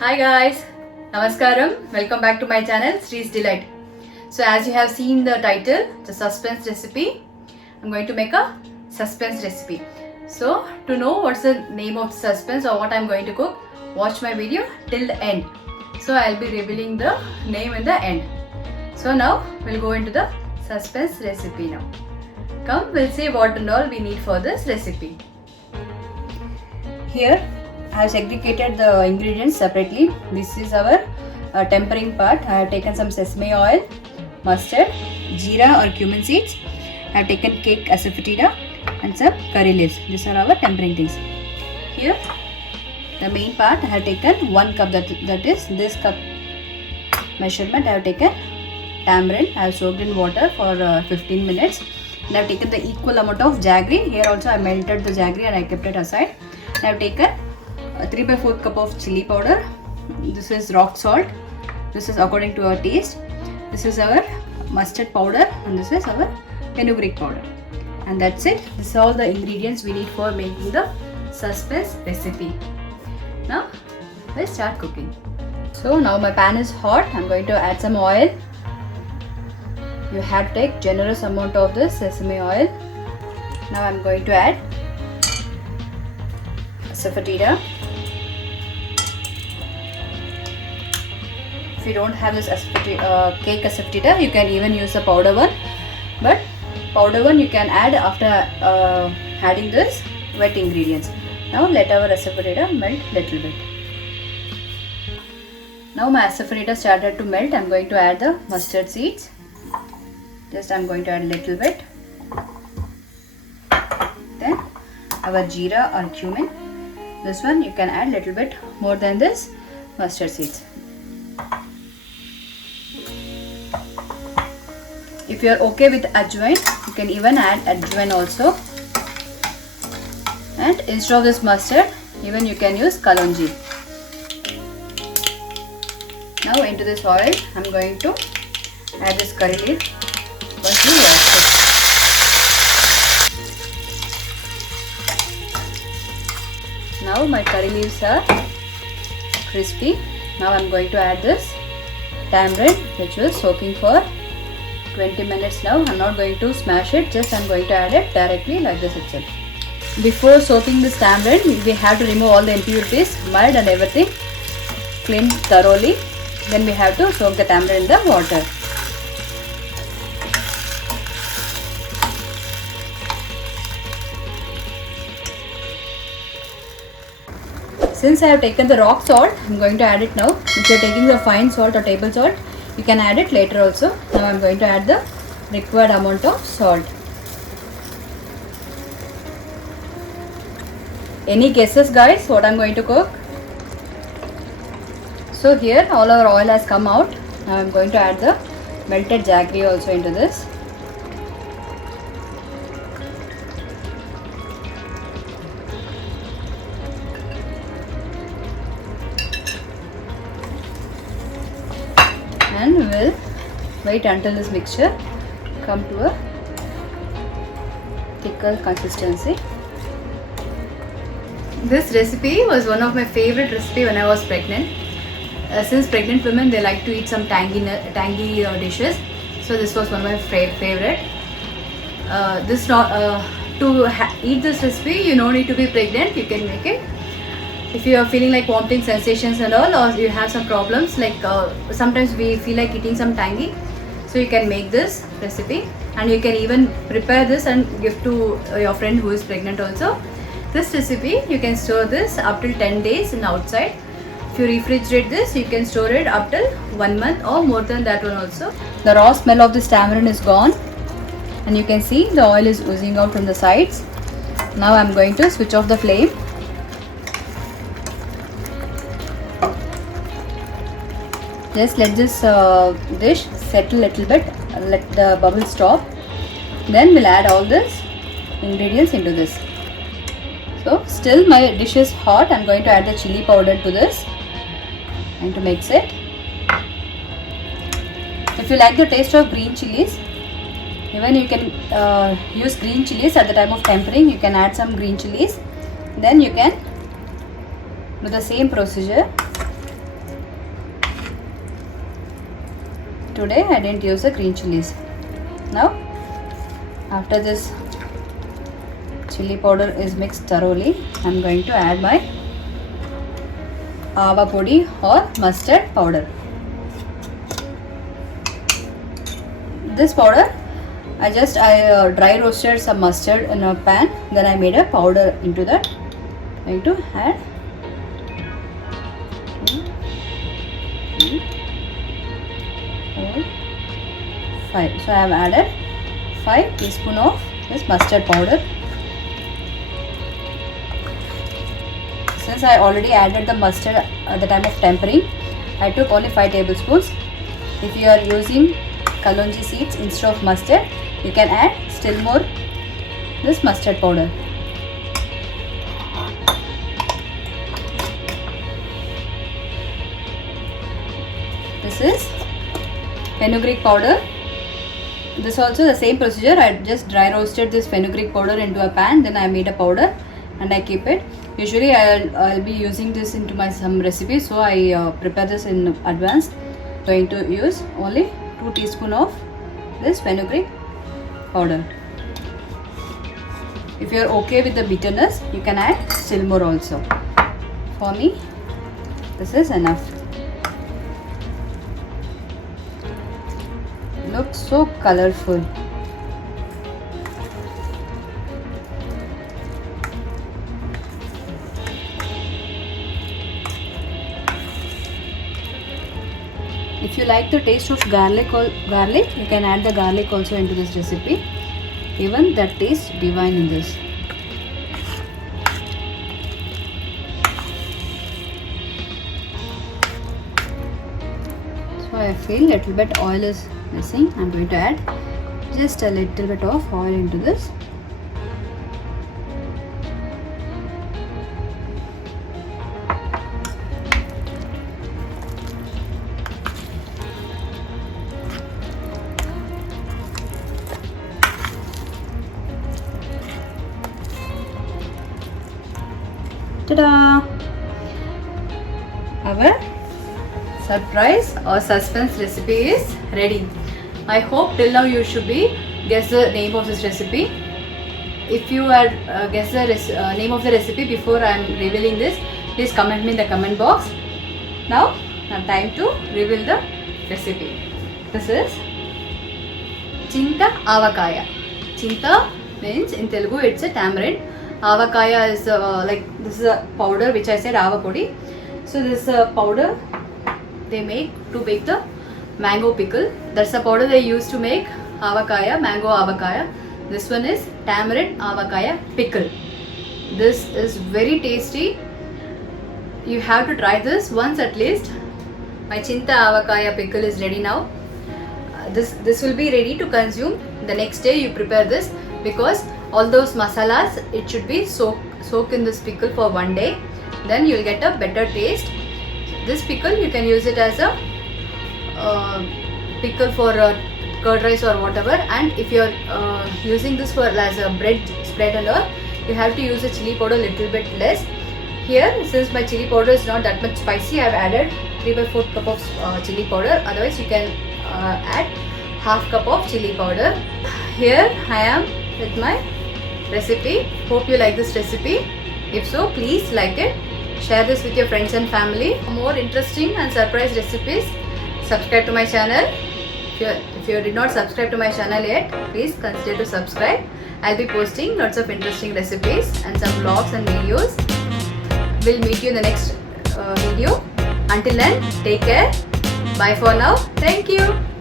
Hi guys, Namaskaram. Welcome back to my channel Sri's Delight. So as you have seen the title, the suspense recipe, I'm going to make a suspense recipe. So to know what's the name of suspense or what I'm going to cook, watch my video till the end. So I'll be revealing the name in the end. So now we'll go into the suspense recipe now. Come, we'll see what and all we need for this recipe. Here I have segregated the ingredients separately. This is our tempering part. I have taken some sesame oil, mustard, jeera or cumin seeds. I have taken cake asafoetida and some curry leaves. These are our tempering things. Here, the main part I have taken 1 cup, that is this cup measurement. I have taken tamarind. I have soaked in water for 15 minutes. And I have taken the equal amount of jaggery. Here also I melted the jaggery and I kept it aside. I have taken 3/4 cup of chili powder. This is rock salt. This is according to our taste. This is our mustard powder and this is our fenugreek powder. And that's it. This is all the ingredients we need for making the suspense recipe. Now let's start cooking. So now my pan is hot. I'm going to add some oil. You have to take generous amount of this sesame oil. Now I'm going to add asafoetida. If you don't have this cake asafoetida, you can even use the powder one. But powder one you can add after adding this wet ingredients. Now let our asafoetida melt little bit. Now my asafoetida started to melt. I'm going to add the mustard seeds. Just I'm going to add a little bit. Then our jeera or cumin. This one you can add little bit more than this mustard seeds. If you are okay with ajwain, you can even add ajwain also. And instead of this mustard, even you can use kalonji. Now into this oil, I'm going to add this curry leaf. First we wash it. Now my curry leaves are crispy. Now I'm going to add this tamarind, which was soaking for 20 minutes now. I'm not going to smash it, just I'm going to add it directly like this itself. Before soaking this tamarind, we have to remove all the impurities, mud and everything, clean thoroughly. Then we have to soak the tamarind in the water. Since I have taken the rock salt, I'm going to add it now. If you are taking the fine salt or table salt, you can add it later also. Now I'm going to add the required amount of salt. Any guesses guys what I'm going to cook? So here all our oil has come out. Now I'm going to add the melted jaggery also into this. And we'll wait until this mixture come to a thicker consistency. This recipe was one of my favorite recipe when I was pregnant. Since pregnant women, they like to eat some tangy dishes, so this was one of my favorite. Eat this recipe, you don't need to be pregnant. You can make it. If you are feeling like vomiting sensations and all, or you have some problems like sometimes we feel like eating some tangy, so you can make this recipe and you can even prepare this and give to your friend who is pregnant also. This recipe you can store this up till 10 days in outside. If you refrigerate this, you can store it up till 1 month or more than that one also. The raw smell of this tamarind is gone and you can see the oil is oozing out from the sides. Now I'm going to switch off the flame. Just let this dish settle a little bit, let the bubbles stop. Then we'll add all this ingredients into this. So still my dish is hot. I'm going to add the chili powder to this and to mix it. If you like the taste of green chilies, even you can use green chilies at the time of tempering. You can add some green chilies. Then you can do the same procedure. Today I didn't use the green chilies. Now after this chili powder is mixed thoroughly, I'm going to add my aava podi or mustard powder. This powder I dry roasted some mustard in a pan, then I made a powder into that. I'm going to add 5. So I have added 5 teaspoons of this mustard powder. Since I already added the mustard at the time of tempering, I took only 5 tablespoons. If you are using kalonji seeds instead of mustard, you can add still more this mustard powder. This is fenugreek powder. This also the same procedure. I just dry roasted this fenugreek powder into a pan, then I made a powder and I keep it. Usually I'll be using this into my some recipes, so I prepare this in advance. Going to use only 2 teaspoons of this fenugreek powder. If you are okay with the bitterness, you can add still more also. For me, this is enough. Looks so colorful. If you like the taste of garlic, you can add the garlic also into this recipe. Even that tastes divine in this. So I feel little bit oil is missing. I'm going to add just a little bit of oil into this. Ta-da! Our surprise or suspense recipe is ready. I hope till now you should be guess the name of this recipe. If you had guessed the name of the recipe before I am revealing this, please comment me in the comment box. Now time to reveal the recipe. This is Chinta Avakaya. Chinta means in Telugu it's a tamarind. Avakaya is this is a powder which I said aava podi. So this powder they make to make the mango pickle. That's the powder they use to make avakaya, mango avakaya. This one is tamarind avakaya pickle. This is very tasty. You have to try this once at least. My Chinta avakaya pickle is ready now. This will be ready to consume the next day. You prepare this because all those masalas it should be soak in this pickle for 1 day. Then you will get a better taste. This pickle you can use it as a pickle for curd rice or whatever, and if you are using this for as a bread spread and all, you have to use the chili powder little bit less. Here, since my chili powder is not that much spicy, I have added 3/4 cup of chili powder. Otherwise you can add half cup of chili powder. Here I am with my recipe. Hope you like this recipe. If so, please like it. Share this with your friends and family. For more interesting and surprise recipes, subscribe to my channel. If you did not subscribe to my channel yet, please consider to subscribe. I'll be posting lots of interesting recipes and some vlogs and videos. We'll meet you in the next video. Until then, take care. Bye for now. Thank you.